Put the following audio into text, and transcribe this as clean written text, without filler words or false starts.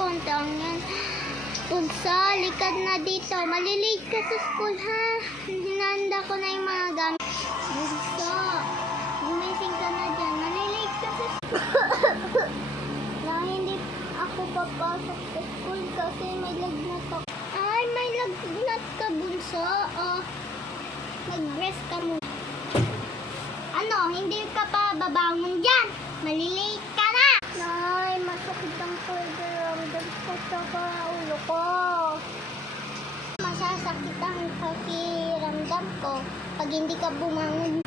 bontang yan. Bunso, likad na dito. Malilate ka sa school, ha? Hinanda ko na yung mga gamit. Bunso, gumising ka na dyan. Malilate ka sa school. Na hindi ako papasok sa school kasi may lagnat ako. Ay, may lagnat ka, bunso. Oh, mag-rest ka muna. Ano, hindi ka pa babangon dyan? Malilate ka na! Nay, masakit ang pakiramdam ko sa ulo ko. Masasakit ang pakiramdam ko pag hindi ka bumangon